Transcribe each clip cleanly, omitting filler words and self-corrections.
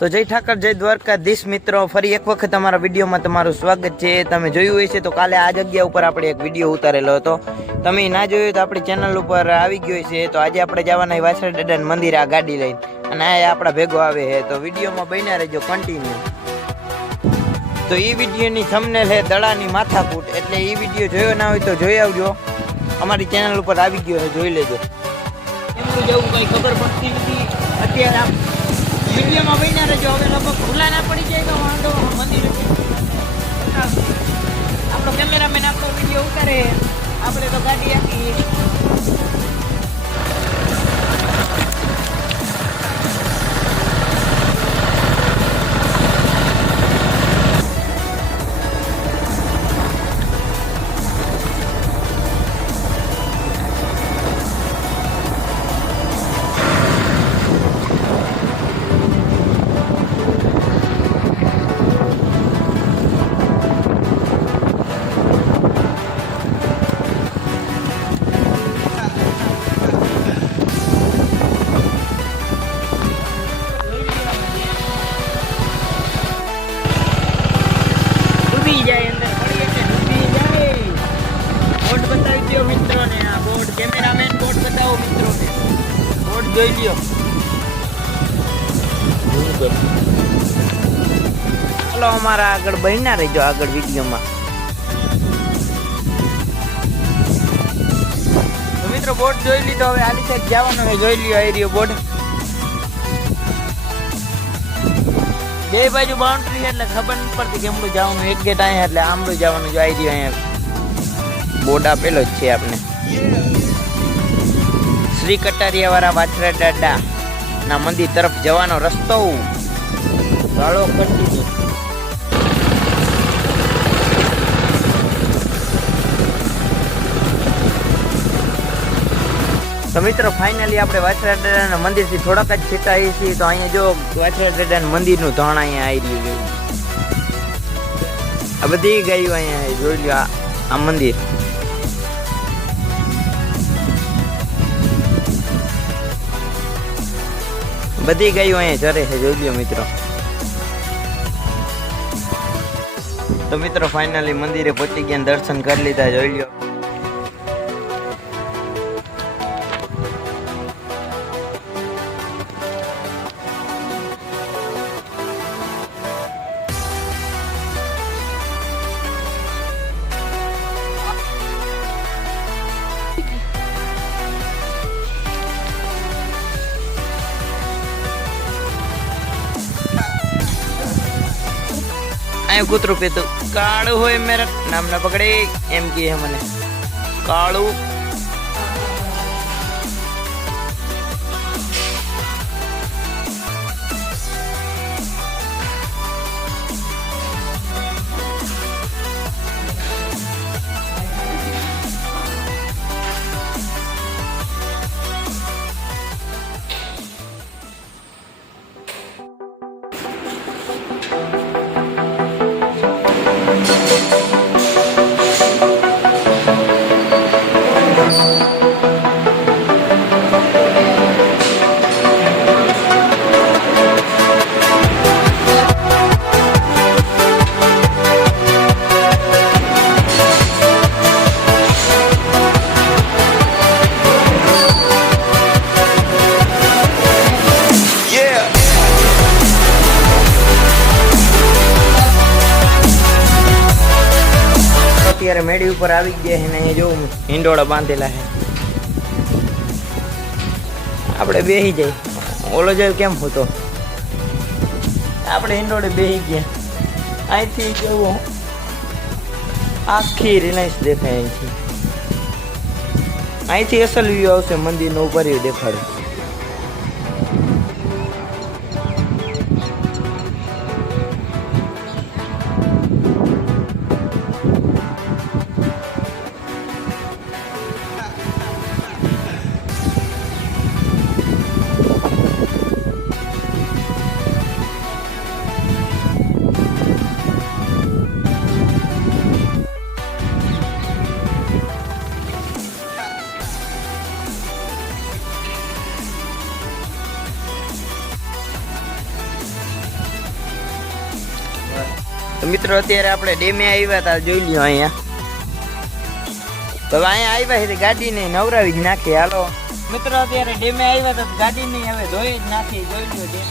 તો જય ઠાકર જય દ્વારકાધીશ મિત્રો, ફરી એક વખત અમારા વિડીયોમાં તમારું સ્વાગત છે। તમે જોયું હશે તો કાલે આ જગ્યા ઉપર આપણે એક વિડીયો ઉતારેલો હતો, તમે ના જોયું તો આપણી ચેનલ ઉપર આવી ગયો છે। તો આજે આપણે જવાના વાછરા દાદાના મંદિર આ ગાડી લઈને, અને આ આપણા ભેગો આવે છે। તો વિડીયોમાં બન્યા રહેજો કન્ટિન્યુ। તો એ વિડીયોની થંબનેલ છે દડાની માથાકૂટ, એટલે એ વિડીયો જોયો ના હોય તો જોઈ આવજો, અમારી ચેનલ ઉપર આવી ગયો છે, જોઈ લેજો। એમનું જેવું કંઈ ખબર પડતી નથી અત્યારે, વિડીયોમાં બન્યા રહેજો। હવે લગભગ ભૂલા ના પડી જાય તો વાંધો મંદિર આપણો કેમેરામેન આપણો વિડીયો ઉતારે, આપણે તો ગાડી આપી। કેમેરામેન બોર્ડ બતાવો મિત્રોને, બોર્ડ જોઈ લ્યો। ચાલો અમારા આગળ બન્યા રહેજો આગળ વિડીયોમાં। તો મિત્રો બોર્ડ જોઈ લીધો, હવે આલી સાઈડ જવાનું હોય, જોઈ લ્યો આ રહ્યો બોર્ડ। બે બાજુ બાઉન્ડ્રી એટલે ખબર નથી પડતી કેમનું જવાનું, એક ગેટ અહીંયા એટલે આમનું જવાનું, જો આવી રહ્યો અહીંયા બોર્ડ આપેલો જ છે આપણે। શ્રી કટારિયા વાળા વાછરા દાદા ના મંદિર તરફ જવાનો રસ્તો, ચાલો કન્ટિન્યુ। તો મિત્રો ફાઇનલી આપણે વાછરા દાદાના મંદિરથી થોડાક જ છેટા આવીએ છીએ। તો અહીંયા જો વાછરા દાદાના મંદિરનું ધણ અહીંયા આવી રહ્યું છે, આ બધી ગાયો અહીંયા જોઈ લો, આ મંદિર બધી ગાયો અહીંયા ચરે છે, જોઈ લો મિત્રો। તો મિત્રો ફાઇનલી મંદિરે પહોંચી ગયા, દર્શન કરી લીધા, જોઈ લો। કૂતરું પીતું કાળું હોય મેરા નામ ના પકડે એમ કે મને કાળું। અત્યારે મેડી ઉપર આવી ગયા છે ને અહીંયા જો હિંડોળા બાંધેલા છે, આપણે બેસી જાય, ઓલો જાય કેમ હતો, આપણે હિંડોળે બેસી ગયા। અહીંથી જવું આખી રિલાયન્સ દેખાય, અહીંથી અસલ વ્યૂ આવશે, મંદિરનો ઉપર દેખાડે। તો મિત્રો અત્યારે આપણે ડેમે આવ્યા હતા, જોઈ લ્યો અહીંયા. તો અહીંયા આવ્યા છે ગાડીને નવરાવી જ નાખી. હાલો મિત્રો, અત્યારે ડેમે આવ્યા હતા ગાડીને હવે ધોઈ જ નાખી. જોઈ લ્યો ડેમ.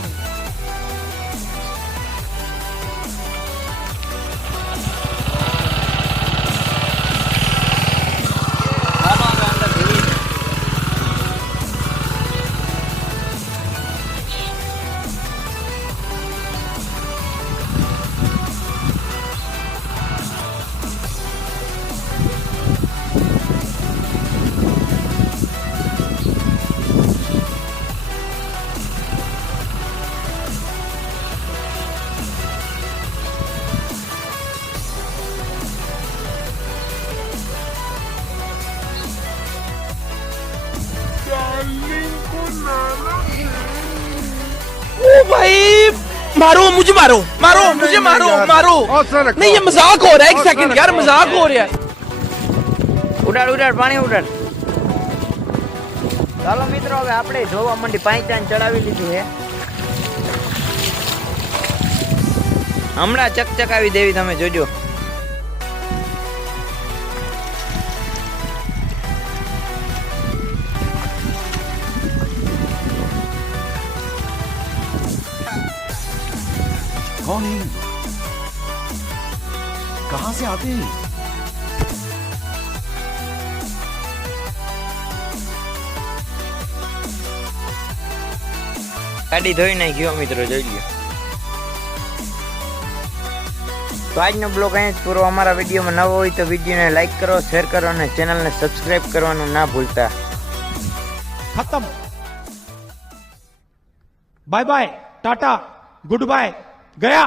ओ भाई मारो मुझे, मारो मारो मुझे, मारो मारो। नहीं ये मजाक हो रहा है, एक सेकंड यार, मजाक हो रहा है। ઉડાડ ઉડાડ પાણી ઉડાડ. ચાલો મિત્રો, હવે આપણે જોવા માંડી. પાંચાન ચડાવી લીધી છે, હમણાં ચકચકાવી દેવી, તમે જોજો. कौन है? कहां से आते हैं? ગાડી ધોઈ નાખી મિત્રો, જોઈ લ્યો. તો આજનો બ્લોગ અહીંયા જ પૂરો. અમારા વિડીયોમાં નવો હોય તો વિડીયોને લાઈક કરો, શેર કરો અને ચેનલને સબસ્ક્રાઇબ કરવાનું ના ભૂલતા. खत्म, बाय बाय, टाटा, गुड बाय, गया।